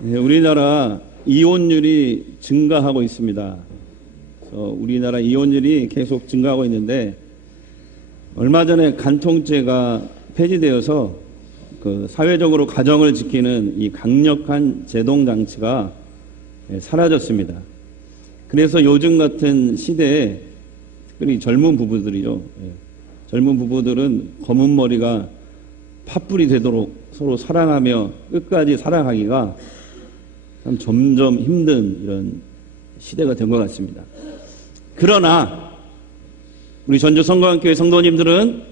네, 우리나라 이혼율이 증가하고 있습니다. 우리나라 이혼율이 계속 증가하고 있는데 얼마 전에 간통죄가 폐지되어서 사회적으로 가정을 지키는 이 강력한 제동 장치가 사라졌습니다. 그래서 요즘 같은 시대에 특별히 젊은 부부들이죠. 젊은 부부들은 검은 머리가 팥불이 되도록 서로 사랑하며 끝까지 살아가기가 참 점점 힘든 이런 시대가 된 것 같습니다. 그러나 우리 전주 성광교회 성도님들은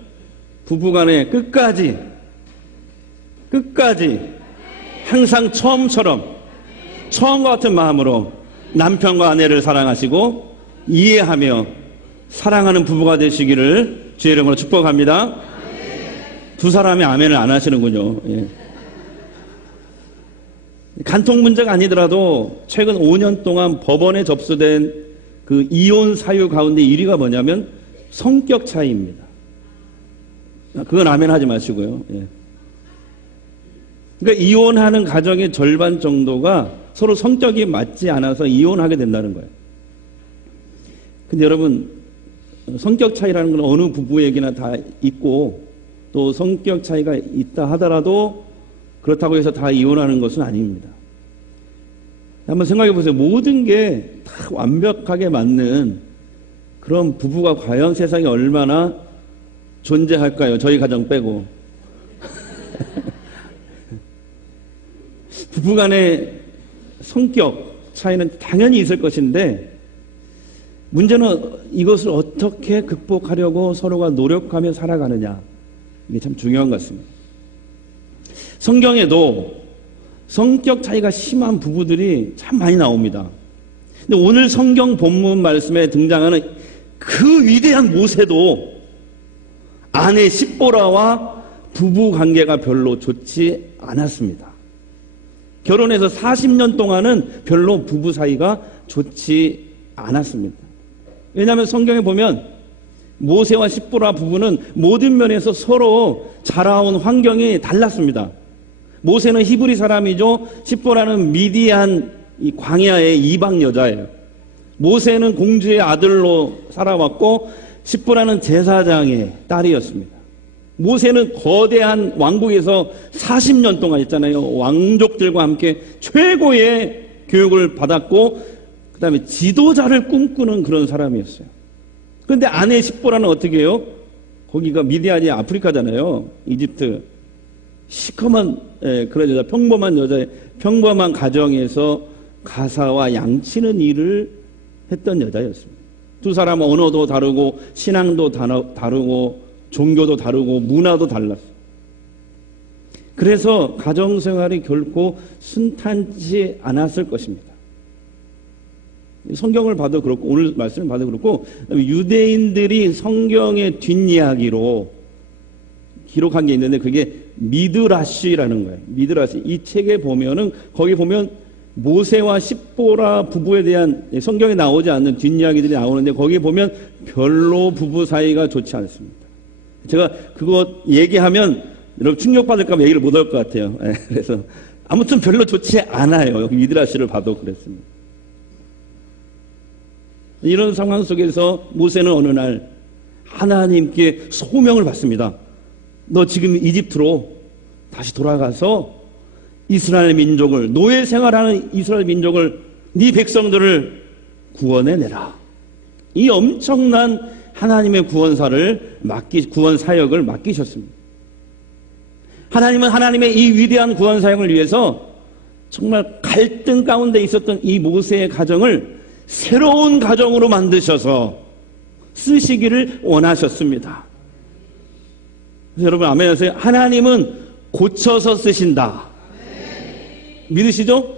부부간에 끝까지 항상 처음과 같은 마음으로 남편과 아내를 사랑하시고 이해하며 사랑하는 부부가 되시기를 주의 이름으로 축복합니다. 두 사람이 아멘을 안 하시는군요. 예. 간통 문제가 아니더라도 최근 5년 동안 법원에 접수된 그 이혼 사유 가운데 1위가 뭐냐면 성격 차이입니다. 그건 아멘 하지 마시고요. 예. 그러니까 이혼하는 가정의 절반 정도가 서로 성격이 맞지 않아서 이혼하게 된다는 거예요. 근데 여러분, 성격 차이라는 건 어느 부부에게나 다 있고 또 성격 차이가 있다 하더라도 그렇다고 해서 다 이혼하는 것은 아닙니다. 한번 생각해 보세요. 모든 게 다 완벽하게 맞는 그런 부부가 과연 세상에 얼마나 존재할까요? 저희 가정 빼고. 부부간의 성격 차이는 당연히 있을 것인데 문제는 이것을 어떻게 극복하려고 서로가 노력하며 살아가느냐. 이게 참 중요한 것 같습니다. 성경에도 성격 차이가 심한 부부들이 참 많이 나옵니다. 근데 오늘 성경 본문 말씀에 등장하는 그 위대한 모세도 아내 십보라와 부부 관계가 별로 좋지 않았습니다. 결혼해서 40년 동안은 별로 부부 사이가 좋지 않았습니다. 왜냐하면 성경에 보면 모세와 십보라 부부는 모든 면에서 서로 자라온 환경이 달랐습니다. 모세는 히브리 사람이죠. 십보라는 미디안 이 광야의 이방 여자예요. 모세는 공주의 아들로 살아왔고 십보라는 제사장의 딸이었습니다. 모세는 거대한 왕국에서 40년 동안 있잖아요. 왕족들과 함께 최고의 교육을 받았고 그 다음에 지도자를 꿈꾸는 그런 사람이었어요. 그런데 아내 십보라는 어떻게 해요? 거기가 미디안이 아프리카잖아요. 이집트. 시커먼 그런 여자, 평범한 여자의 평범한 가정에서 가사와 양치는 일을 했던 여자였습니다. 두 사람은 언어도 다르고 신앙도 다르고 종교도 다르고 문화도 달랐어요. 그래서 가정생활이 결코 순탄치 않았을 것입니다. 성경을 봐도 그렇고 오늘 말씀을 봐도 그렇고 유대인들이 성경의 뒷이야기로 기록한 게 있는데 그게 미드라시라는 거예요. 미드라시. 이 책에 보면은 거기 보면 모세와 십보라 부부에 대한 성경에 나오지 않는 뒷이야기들이 나오는데 거기 보면 별로 부부 사이가 좋지 않습니다. 제가 그거 얘기하면 여러분 충격받을까 봐 얘기를 못 할 것 같아요. 그래서 아무튼 별로 좋지 않아요. 여기 미드라시를 봐도 그랬습니다. 이런 상황 속에서 모세는 어느 날 하나님께 소명을 받습니다. 너 지금 이집트로 다시 돌아가서 이스라엘 민족을, 노예 생활하는 이스라엘 민족을, 네 백성들을 구원해내라. 이 엄청난 하나님의 구원 사역을 맡기셨습니다. 하나님은 하나님의 이 위대한 구원 사역을 위해서 정말 갈등 가운데 있었던 이 모세의 가정을 새로운 가정으로 만드셔서 쓰시기를 원하셨습니다. 여러분 아멘 하세요. 하나님은 고쳐서 쓰신다. 믿으시죠?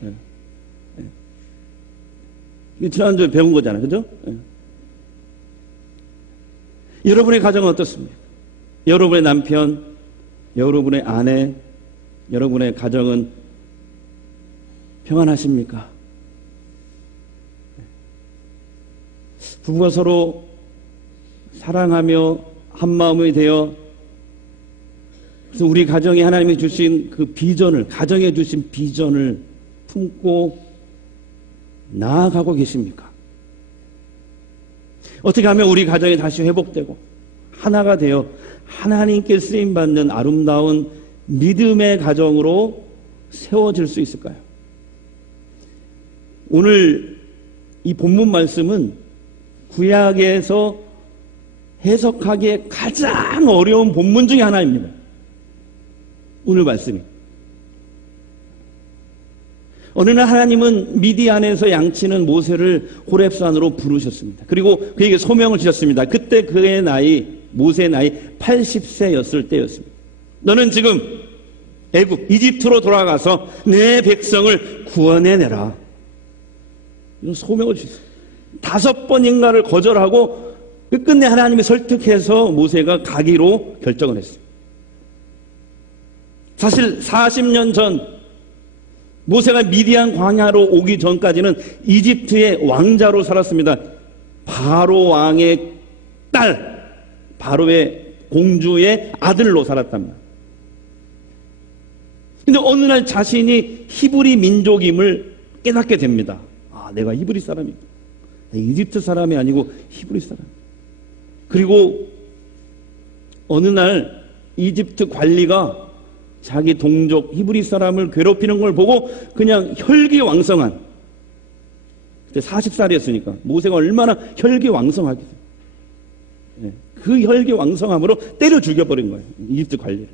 네. 지난주에 배운 거잖아요. 그죠? 네. 여러분의 가정은 어떻습니까? 여러분의 남편, 여러분의 아내, 여러분의 가정은 평안하십니까? 부부가 서로 사랑하며 한마음이 되어 그래서 우리 가정에 하나님이 주신 그 비전을, 가정에 주신 비전을 품고 나아가고 계십니까? 어떻게 하면 우리 가정이 다시 회복되고 하나가 되어 하나님께 쓰임받는 아름다운 믿음의 가정으로 세워질 수 있을까요? 오늘 이 본문 말씀은 구약에서 해석하기에 가장 어려운 본문 중에 하나입니다. 오늘 말씀이. 어느 날 하나님은 미디안에서 양치는 모세를 호렙산으로 부르셨습니다. 그리고 그에게 소명을 주셨습니다. 그때 그의 나이, 모세의 나이 80세였을 때였습니다. 너는 지금 애굽, 이집트로 돌아가서 내 백성을 구원해내라. 이런 소명을 주셨어요. 5번인가를 거절하고 끝내 하나님이 설득해서 모세가 가기로 결정을 했어요. 사실 40년 전 모세가 미디안 광야로 오기 전까지는 이집트의 왕자로 살았습니다. 바로 왕의 딸, 바로의 공주의 아들로 살았답니다. 근데 어느 날 자신이 히브리 민족임을 깨닫게 됩니다. 아, 내가 히브리 사람이고 이집트 사람이 아니고 히브리 사람. 그리고 어느 날 이집트 관리가 자기 동족 히브리 사람을 괴롭히는 걸 보고 그냥 혈기왕성한, 그때 40살이었으니까 모세가 얼마나 혈기왕성하겠어요. 그 혈기왕성함으로 때려 죽여버린 거예요, 이집트 관리를.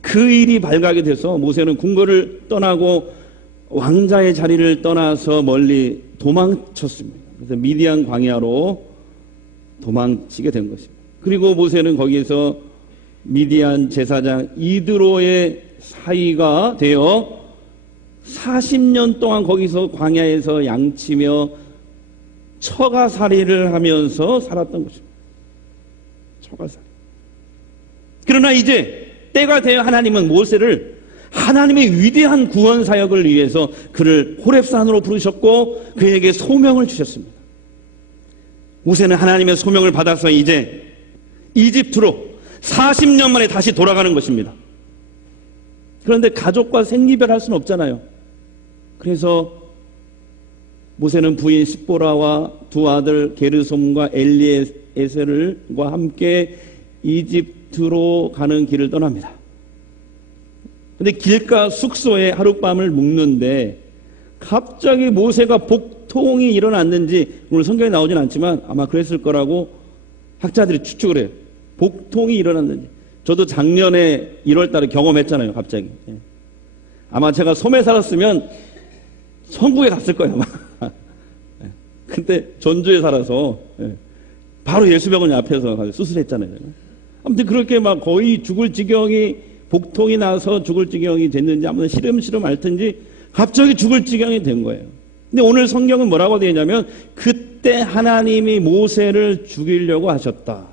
그 일이 발각이 돼서 모세는 궁궐을 떠나고 왕자의 자리를 떠나서 멀리 도망쳤습니다. 그래서 미디안 광야로 도망치게 된 것입니다. 그리고 모세는 거기에서 미디안 제사장 이드로의 사위가 되어 40년 동안 거기서 광야에서 양치며 처가살이를 하면서 살았던 것입니다. 처가살이. 그러나 이제 때가 되어 하나님은 모세를 하나님의 위대한 구원 사역을 위해서 그를 호렙산으로 부르셨고 그에게 소명을 주셨습니다. 모세는 하나님의 소명을 받아서 이제 이집트로 40년 만에 다시 돌아가는 것입니다. 그런데 가족과 생리별할 수는 없잖아요. 그래서 모세는 부인 십보라와 두 아들 게르솜과 엘리에셀과 함께 이집트로 가는 길을 떠납니다. 근데 길가 숙소에 하룻밤을 묵는데 갑자기 모세가 복통이 일어났는지, 오늘 성경에 나오진 않지만 아마 그랬을 거라고 학자들이 추측을 해요. 복통이 일어났는지. 저도 작년에 1월 달에 경험했잖아요, 갑자기. 아마 제가 섬에 살았으면 천국에 갔을 거예요, 아마. 근데 전주에 살아서 바로 예수병원 앞에서 가서 수술했잖아요. 아무튼 그렇게 막 거의 죽을 지경이, 복통이 나서 죽을 지경이 됐는지 아무튼 시름시름 앓든지 갑자기 죽을 지경이 된 거예요. 근데 오늘 성경은 뭐라고 되어 있냐면 그때 하나님이 모세를 죽이려고 하셨다.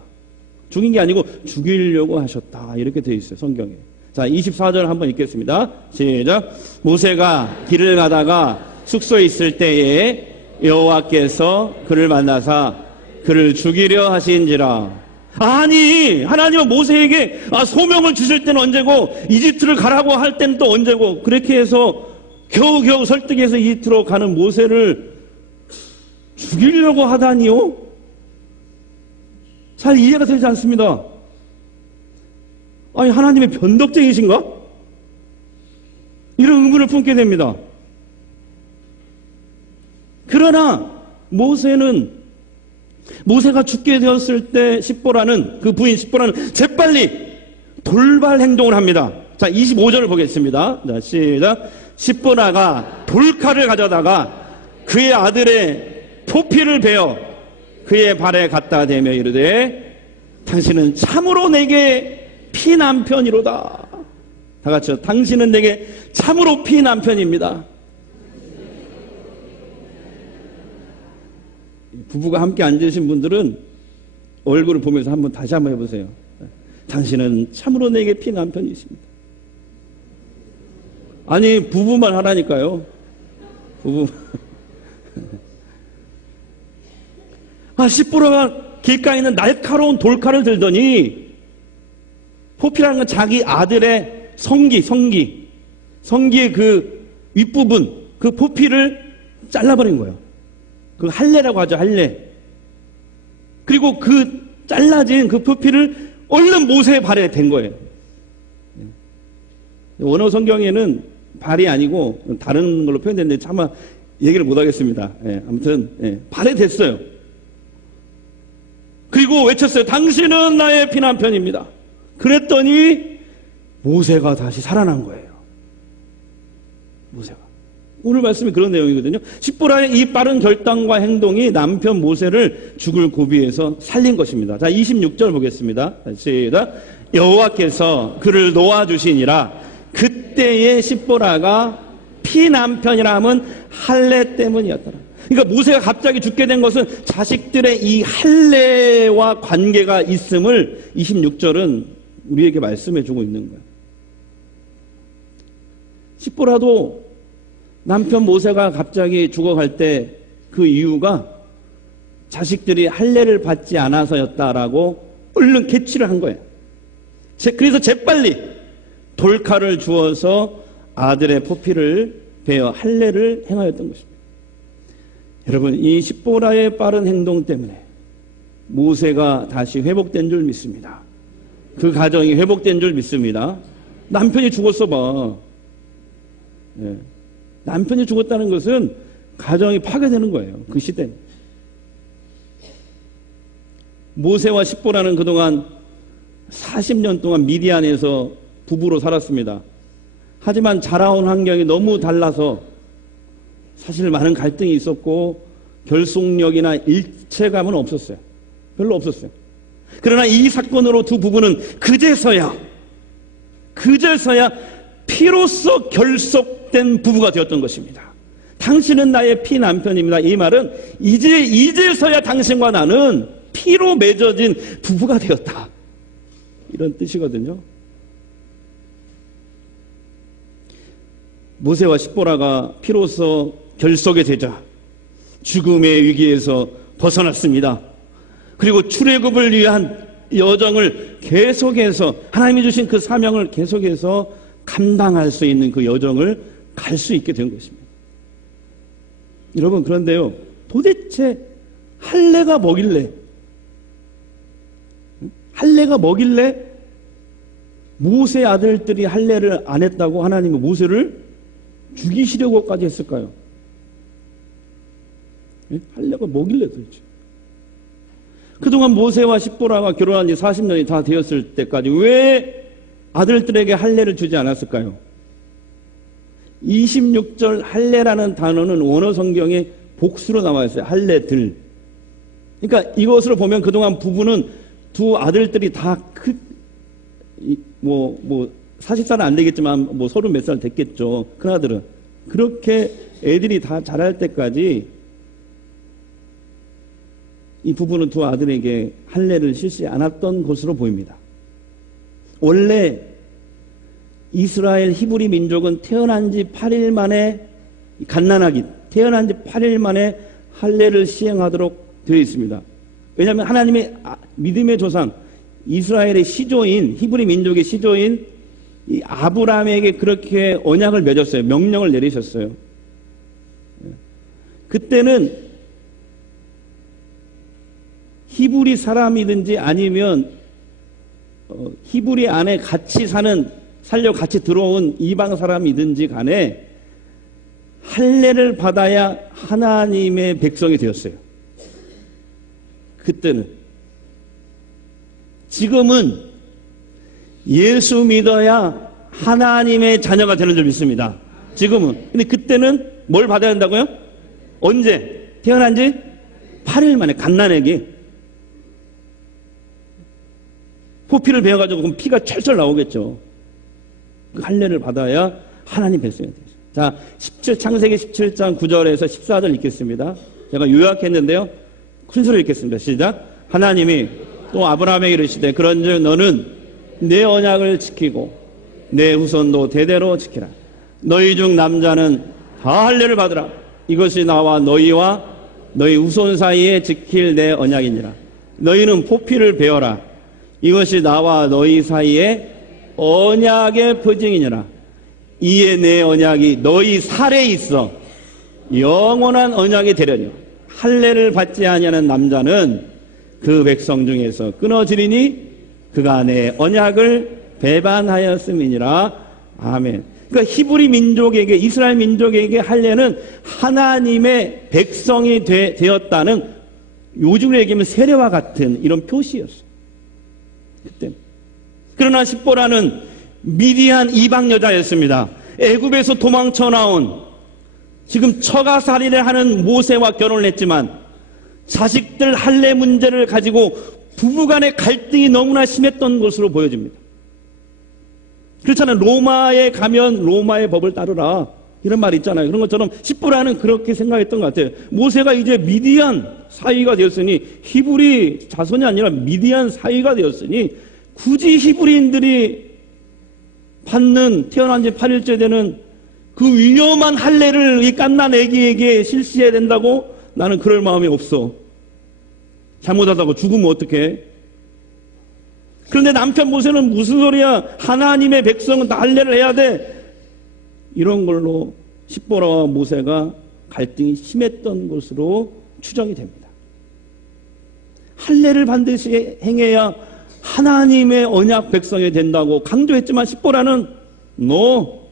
죽인 게 아니고 죽이려고 하셨다. 이렇게 되어 있어요, 성경에. 자, 24절 한번 읽겠습니다. 시작. 모세가 길을 가다가 숙소에 있을 때에 여호와께서 그를 만나사 그를 죽이려 하신지라. 아니, 하나님은 모세에게 소명을 주실 때는 언제고 이집트를 가라고 할 때는 또 언제고, 그렇게 해서 겨우겨우 설득해서 이집트로 가는 모세를 죽이려고 하다니요? 잘 이해가 되지 않습니다. 아니, 하나님의 변덕쟁이신가? 이런 의문을 품게 됩니다. 그러나 모세가 죽게 되었을 때 십보라는, 그 부인 십보라는 재빨리 돌발 행동을 합니다. 자, 25절을 보겠습니다. 자, 시작. 십보라가 돌칼을 가져다가 그의 아들의 포피를 베어 그의 발에 갖다 대며 이르되 당신은 참으로 내게 피남편이로다. 다 같이요. 당신은 내게 참으로 피남편입니다. 부부가 함께 앉으신 분들은 얼굴을 보면서 다시 한번 해보세요. 당신은 참으로 내게 피남편이십니다. 아니, 부부만 하라니까요. 부부. 십보라가 길가에 있는 날카로운 돌칼을 들더니 포피라는 건 자기 아들의 성기의 그 윗부분, 그 포피를 잘라버린 거예요. 그 할례라고 하죠, 할례. 그리고 그 잘라진 그 포피를 얼른 모세의 발에 댄 거예요. 원어 성경에는 발이 아니고 다른 걸로 표현됐는데 차마 얘기를 못 하겠습니다. 아무튼 발에 댔어요. 그리고 외쳤어요. 당신은 나의 피난편입니다. 그랬더니 모세가 다시 살아난 거예요. 모세가. 오늘 말씀이 그런 내용이거든요. 십보라의 이 빠른 결단과 행동이 남편 모세를 죽을 고비에서 살린 것입니다. 자, 26절 보겠습니다. 시작. 여호와께서 그를 놓아주시니라. 그때의 십보라가 피남편이라 함은 할례 때문이었더라. 그러니까 모세가 갑자기 죽게 된 것은 자식들의 이 할례와 관계가 있음을 26절은 우리에게 말씀해 주고 있는 거예요. 십보라도 남편 모세가 갑자기 죽어갈 때 그 이유가 자식들이 할례를 받지 않아서였다라고 얼른 캐치를 한 거예요. 그래서 재빨리 돌칼을 주어서 아들의 포피를 베어 할례를 행하였던 것입니다. 여러분, 이 십보라의 빠른 행동 때문에 모세가 다시 회복된 줄 믿습니다. 그 가정이 회복된 줄 믿습니다. 남편이 죽었어 봐. 남편이 죽었다는 것은 가정이 파괴되는 거예요. 그 시대. 모세와 십보라는 그동안 40년 동안 미디안에서 부부로 살았습니다. 하지만 자라온 환경이 너무 달라서 사실 많은 갈등이 있었고 결속력이나 일체감은 없었어요. 별로 없었어요. 그러나 이 사건으로 두 부부는 그제서야 피로써 결속된 부부가 되었던 것입니다. 당신은 나의 피 남편입니다. 이 말은 이제서야 당신과 나는 피로 맺어진 부부가 되었다. 이런 뜻이거든요. 모세와 십보라가 피로써 결속이 되자 죽음의 위기에서 벗어났습니다. 그리고 출애굽을 위한 여정을 계속해서 하나님이 주신 그 사명을 계속해서 감당할 수 있는 그 여정을 갈 수 있게 된 것입니다. 여러분, 그런데요, 도대체 할례가 뭐길래 모세 아들들이 할례를 안 했다고 하나님은 모세를 죽이시려고까지 했을까요? 할례가 뭐길래 도대체? 그동안 모세와 십보라가 결혼한 지 40년이 다 되었을 때까지 왜 아들들에게 할례를 주지 않았을까요? 26절 할례라는 단어는 원어 성경에 복수로 나와 있어요. 할례들. 그러니까 이것으로 보면 그동안 부부는 두 아들들이 다 사십살은 안 되겠지만 30 몇 살 됐겠죠. 큰아들은. 그렇게 애들이 다 자랄 때까지 이 부부는 두 아들에게 할례를 실시 않았던 것으로 보입니다. 원래 이스라엘 히브리 민족은 태어난 지 8일 만에 태어난 지 8일 만에 할례를 시행하도록 되어 있습니다. 왜냐하면 하나님의 믿음의 조상 이스라엘의 시조인 히브리 민족의 시조인 이 아브라함에게 그렇게 언약을 맺었어요. 명령을 내리셨어요. 그때는 히브리 사람이든지 아니면 히브리 안에 같이 살려 같이 들어온 이방 사람이든지 간에 할례를 받아야 하나님의 백성이 되었어요. 그때는. 지금은 예수 믿어야 하나님의 자녀가 되는 줄 믿습니다. 지금은. 근데 그때는 뭘 받아야 한다고요? 언제? 태어난 지 8일 만에 갓난에게 포피를 베어가지고 그럼 피가 철철 나오겠죠. 그 할례를 받아야 하나님 백성이 되죠. 자, 창세기 17장 9절에서 14절 읽겠습니다. 제가 요약했는데요. 큰 소리 읽겠습니다. 시작. 하나님이 또 아브라함에게 이르시되 그런즉 너는 내 언약을 지키고 내 후손도 대대로 지키라. 너희 중 남자는 다 할례를 받으라. 이것이 나와 너희와 너희 후손 사이에 지킬 내 언약이니라. 너희는 포피를 베어라. 이것이 나와 너희 사이에 언약의 표징이니라. 이에 내 언약이 너희 살에 있어 영원한 언약이 되려니와 할례를 받지 아니하는 남자는 그 백성 중에서 끊어지리니 그가 내 언약을 배반하였음이니라. 아멘. 그러니까 히브리 민족에게, 이스라엘 민족에게 할례는 하나님의 백성이 되었다는, 요즘으로 얘기하면 세례와 같은 이런 표시였어요. 그때. 그러나 십보라는 미디안 이방 여자였습니다. 애굽에서 도망쳐 나온, 지금 처가살이를 하는 모세와 결혼을 했지만 자식들 할례 문제를 가지고 부부간의 갈등이 너무나 심했던 것으로 보여집니다. 그렇잖아요. 로마에 가면 로마의 법을 따르라, 이런 말이 있잖아요. 그런 것처럼 십보라는 그렇게 생각했던 것 같아요. 모세가 이제 미디안 사위가 되었으니, 히브리 자손이 아니라 미디안 사위가 되었으니 굳이 히브리인들이 받는 태어난 지 8일째 되는 그 위험한 할례를 이 갓난 애기에게 실시해야 된다고? 나는 그럴 마음이 없어. 잘못하다고 죽으면 어떡해? 그런데 남편 모세는 무슨 소리야? 하나님의 백성은 다 할례를 해야 돼. 이런 걸로 십보라와 모세가 갈등이 심했던 것으로 추정이 됩니다. 할례를 반드시 행해야 하나님의 언약 백성이 된다고 강조했지만 십보라는 너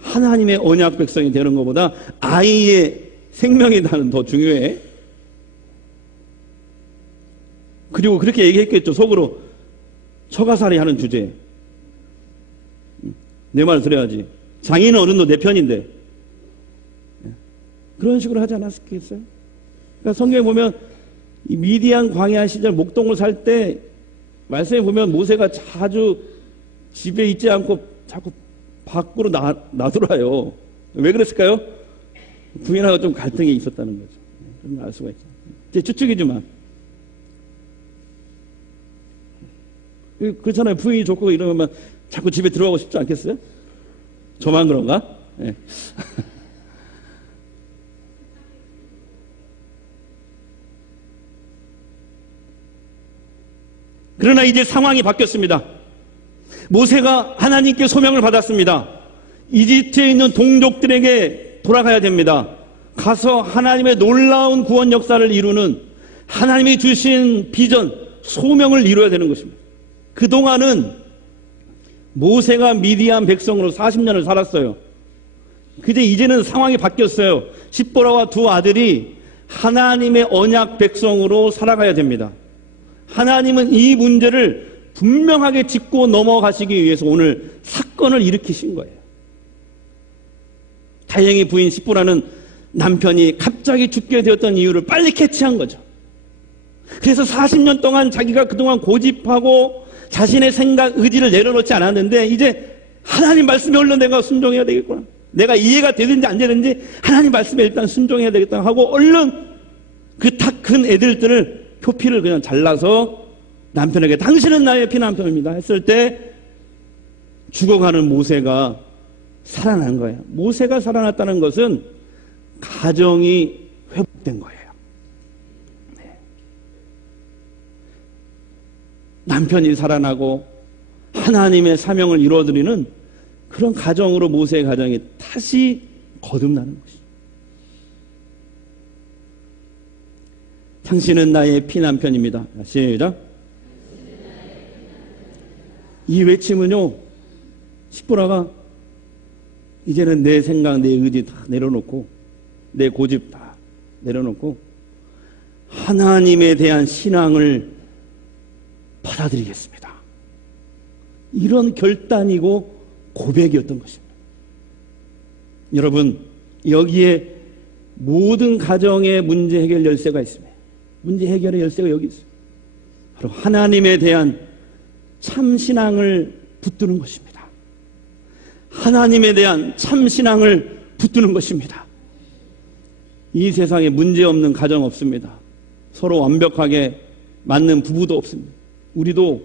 하나님의 언약 백성이 되는 것보다 아이의 생명이 나는 더 중요해. 그리고 그렇게 얘기했겠죠. 속으로. 처가살이 하는 주제에 내 말 들어야지. 장인 어른도 내 편인데. 그런 식으로 하지 않았겠어요? 그러니까 성경에 보면 이 미디안 광야 시절 목동을 살 때 말씀에 보면 모세가 자주 집에 있지 않고 자꾸 밖으로 나돌아요. 왜 그랬을까요? 부인하고 좀 갈등이 있었다는 거죠. 좀 알 수가 있죠. 제 추측이지만. 그렇잖아요. 부인이 좋고 이러면 자꾸 집에 들어가고 싶지 않겠어요? 저만 그런가? 네. 그러나 이제 상황이 바뀌었습니다. 모세가 하나님께 소명을 받았습니다. 이집트에 있는 동족들에게 돌아가야 됩니다. 가서 하나님의 놀라운 구원 역사를 이루는, 하나님이 주신 비전, 소명을 이루어야 되는 것입니다. 그동안은 모세가 미디안 백성으로 40년을 살았어요. 근데 이제는 상황이 바뀌었어요. 십보라와 두 아들이 하나님의 언약 백성으로 살아가야 됩니다. 하나님은 이 문제를 분명하게 짚고 넘어가시기 위해서 오늘 사건을 일으키신 거예요. 다행히 부인 십보라는 남편이 갑자기 죽게 되었던 이유를 빨리 캐치한 거죠. 그래서 40년 동안 자기가 그동안 고집하고 자신의 생각, 의지를 내려놓지 않았는데 이제 하나님 말씀에 얼른 내가 순종해야 되겠구나. 내가 이해가 되든지 안 되든지 하나님 말씀에 일단 순종해야 되겠다 하고 얼른 그 다 큰 애들들을 표피를 그냥 잘라서 남편에게 당신은 나의 피남편입니다 했을 때 죽어가는 모세가 살아난 거예요. 모세가 살아났다는 것은 가정이 회복된 거예요. 네. 남편이 살아나고 하나님의 사명을 이루어드리는 그런 가정으로 모세의 가정이 다시 거듭나는 것이죠. 당신은 나의 피남편입니다. 시작. 이 외침은요, 십보라가 이제는 내 생각, 내 의지 다 내려놓고, 내 고집 다 내려놓고 하나님에 대한 신앙을 받아들이겠습니다. 이런 결단이고 고백이었던 것입니다. 여러분, 여기에 모든 가정의 문제 해결 열쇠가 있습니다. 문제 해결의 열쇠가 여기 있어요. 바로 하나님에 대한 참신앙을 붙드는 것입니다. 하나님에 대한 참신앙을 붙드는 것입니다. 이 세상에 문제없는 가정 없습니다. 서로 완벽하게 맞는 부부도 없습니다. 우리도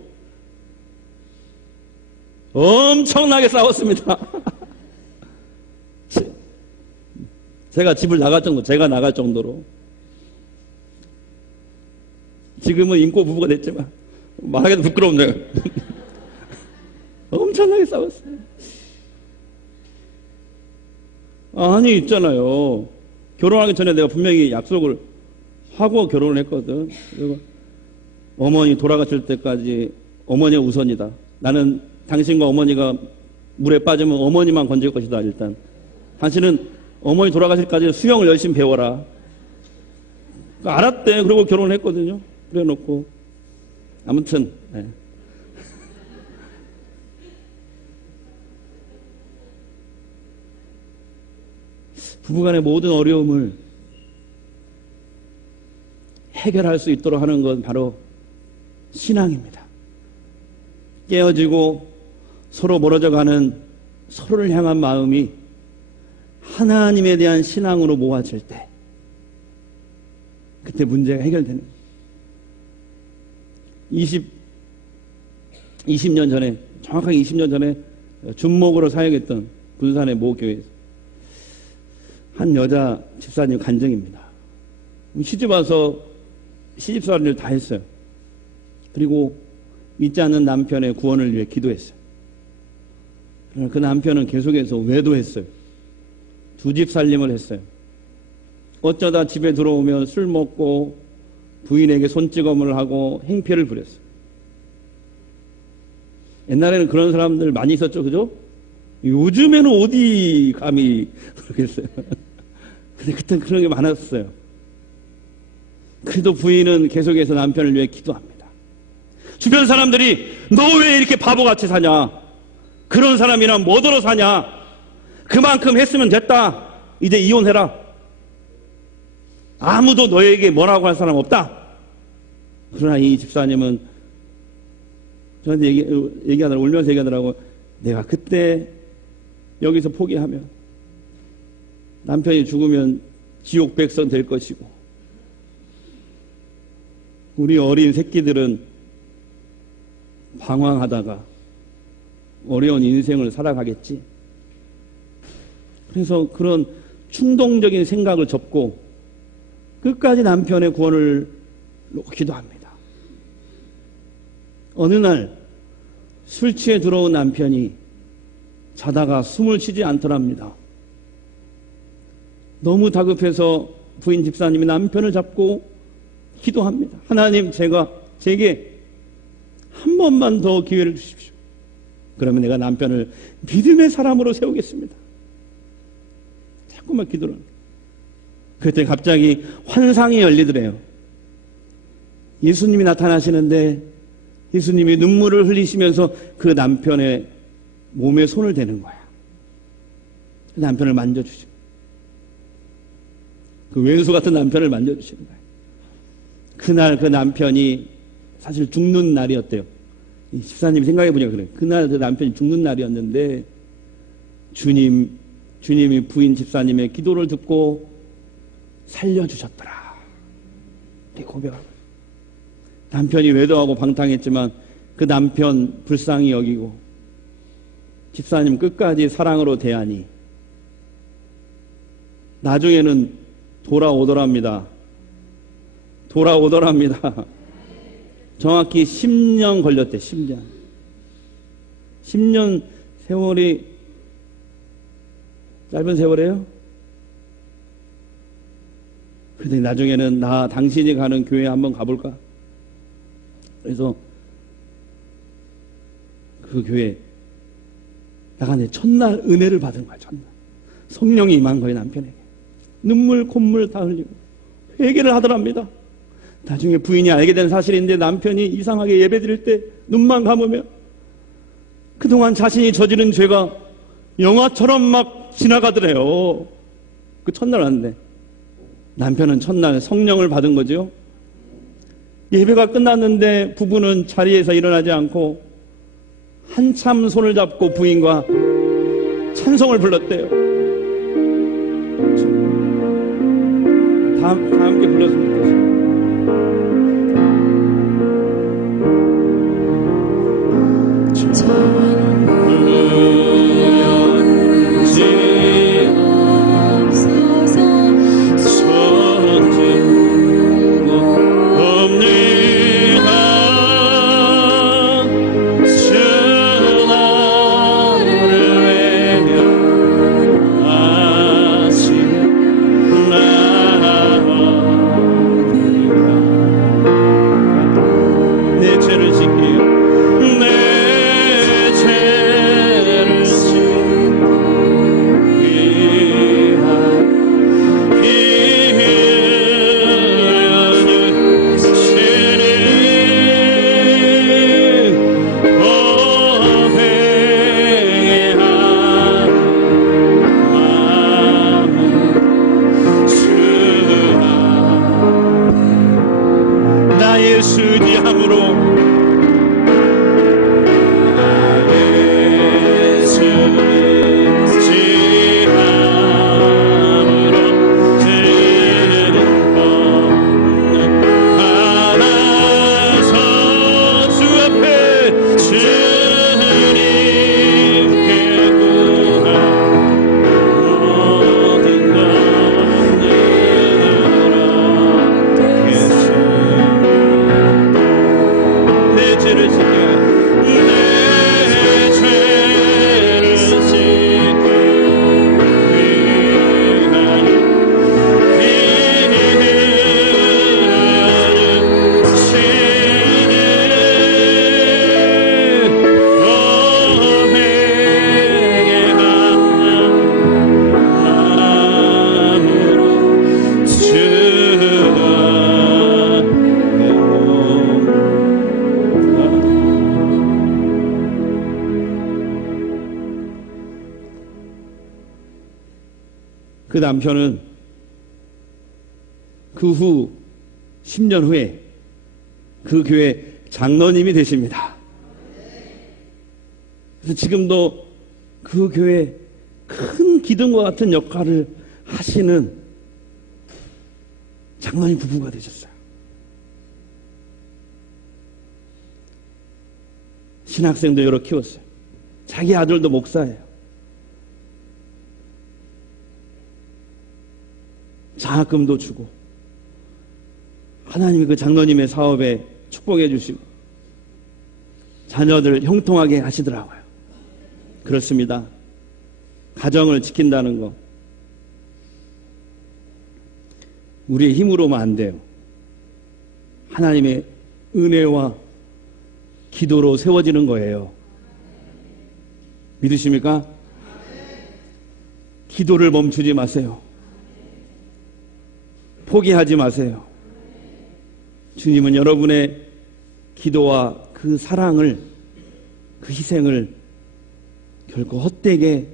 엄청나게 싸웠습니다. 제가 집을 제가 나갈 정도로. 지금은 인고 부부가 됐지만 말하기도 부끄럽네요. 엄청나게 싸웠어요. 아니, 있잖아요. 결혼하기 전에 내가 분명히 약속을 하고 결혼을 했거든. 그리고 어머니 돌아가실 때까지 어머니가 우선이다. 나는 당신과 어머니가 물에 빠지면 어머니만 건질 것이다. 일단 당신은 어머니 돌아가실까지 수영을 열심히 배워라. 알았대. 그리고 결혼을 했거든요. 그래 놓고 아무튼 네. 부부간의 모든 어려움을 해결할 수 있도록 하는 건 바로 신앙입니다. 깨어지고 서로 멀어져가는 서로를 향한 마음이 하나님에 대한 신앙으로 모아질 때 그때 문제가 해결되는 거예요. 20년 전에, 정확하게 20년 전에 준목으로 사역했던 군산의 모 교회에서 한 여자 집사님 간증입니다. 시집 와서 시집살이를 다 했어요. 그리고 믿지 않는 남편의 구원을 위해 기도했어요. 그러나 그 남편은 계속해서 외도했어요. 두 집 살림을 했어요. 어쩌다 집에 들어오면 술 먹고 부인에게 손찌검을 하고 행패를 부렸어요. 옛날에는 그런 사람들 많이 있었죠, 그죠? 요즘에는 어디 감히 그러겠어요. 근데 그땐 그런 게 많았어요. 그래도 부인은 계속해서 남편을 위해 기도합니다. 주변 사람들이 너 왜 이렇게 바보같이 사냐? 그런 사람이나 뭐더러 사냐? 그만큼 했으면 됐다. 이제 이혼해라. 아무도 너에게 뭐라고 할 사람 없다. 그러나 이 집사님은 저한테 얘기하느라 울면서 얘기하더라고. 내가 그때 여기서 포기하면 남편이 죽으면 지옥 백성 될 것이고 우리 어린 새끼들은 방황하다가 어려운 인생을 살아가겠지. 그래서 그런 충동적인 생각을 접고 끝까지 남편의 구원을 놓고 기도합니다. 어느 날 술 취해 들어온 남편이 자다가 숨을 쉬지 않더랍니다. 너무 다급해서 부인 집사님이 남편을 잡고 기도합니다. 하나님, 제게 한 번만 더 기회를 주십시오. 그러면 내가 남편을 믿음의 사람으로 세우겠습니다. 자꾸만 기도를 합니다. 그때 갑자기 환상이 열리더래요. 예수님이 나타나시는데 예수님이 눈물을 흘리시면서 그 남편의 몸에 손을 대는 거야. 그 남편을 만져주시고 그 왼수 같은 남편을 만져주시는 거야. 그날 그 남편이 사실 죽는 날이었대요. 이 집사님이 생각해보니까 그래요. 그날 그 남편이 죽는 날이었는데 주님이 부인 집사님의 기도를 듣고 살려주셨더라. 이렇게 고백하고 남편이 외도하고 방탕했지만 그 남편 불쌍히 여기고 집사님 끝까지 사랑으로 대하니 나중에는 돌아오더랍니다. 정확히 10년 걸렸대. 10년 세월이 짧은 세월이에요? 그런데 나중에는 당신이 가는 교회에 한번 가볼까? 그래서 그 교회에 나가는데 첫날 은혜를 받은 거야. 첫날 성령이 임한 거예요. 남편에게 눈물 콧물 다 흘리고 회개를 하더랍니다. 나중에 부인이 알게 된 사실인데 남편이 이상하게 예배드릴 때 눈만 감으면 그동안 자신이 저지른 죄가 영화처럼 막 지나가더래요. 그 첫날 왔는데 남편은 첫날 성령을 받은 거죠. 예배가 끝났는데 부부는 자리에서 일어나지 않고 한참 손을 잡고 부인과 찬송을 불렀대요. 다 함께 불렀으면 좋겠어요. 주나 그 남편은 그 후 10년 후에 그 교회 장로님이 되십니다. 그래서 지금도 그 교회 큰 기둥과 같은 역할을 하시는 장로님 부부가 되셨어요. 신학생도 여러 키웠어요. 자기 아들도 목사예요. 장학금도 주고 하나님이 그 장로님의 사업에 축복해 주시고 자녀들 형통하게 하시더라고요. 그렇습니다. 가정을 지킨다는 거 우리의 힘으로만 안 돼요. 하나님의 은혜와 기도로 세워지는 거예요. 믿으십니까? 기도를 멈추지 마세요. 포기하지 마세요. 주님은 여러분의 기도와 그 사랑을, 그 희생을 결코 헛되게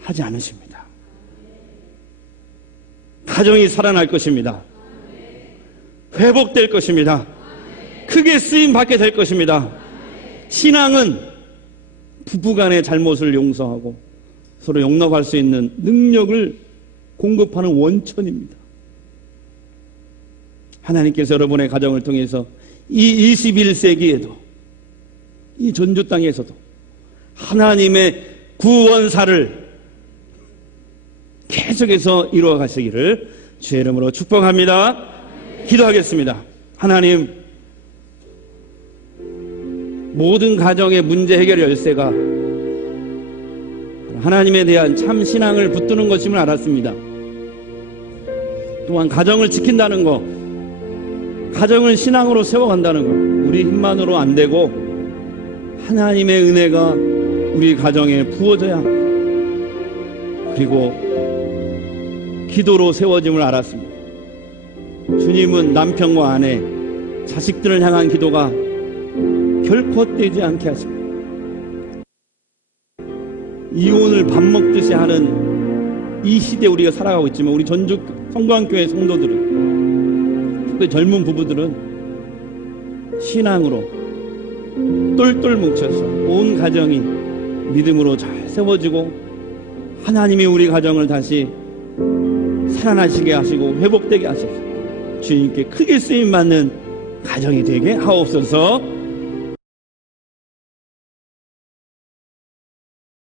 하지 않으십니다. 가정이 살아날 것입니다. 회복될 것입니다. 크게 쓰임 받게 될 것입니다. 신앙은 부부간의 잘못을 용서하고 서로 용납할 수 있는 능력을 공급하는 원천입니다. 하나님께서 여러분의 가정을 통해서 이 21세기에도 이 전주 땅에서도 하나님의 구원사를 계속해서 이루어 가시기를 주의 이름으로 축복합니다. 기도하겠습니다. 하나님, 모든 가정의 문제 해결 열쇠가 하나님에 대한 참 신앙을 붙드는 것임을 알았습니다. 또한 가정을 지킨다는 것, 가정을 신앙으로 세워간다는 것, 우리 힘만으로 안 되고 하나님의 은혜가 우리 가정에 부어져야 합니다. 그리고 기도로 세워짐을 알았습니다. 주님은 남편과 아내, 자식들을 향한 기도가 결코 헛되지 않게 하십니다. 이혼을 밥 먹듯이 하는 이 시대에 우리가 살아가고 있지만 우리 전주 성도한교회 성도들은, 특히 젊은 부부들은 신앙으로 똘똘 뭉쳐서 온 가정이 믿음으로 잘 세워지고 하나님이 우리 가정을 다시 살아나시게 하시고 회복되게 하셔서 주님께 크게 쓰임받는 가정이 되게 하옵소서.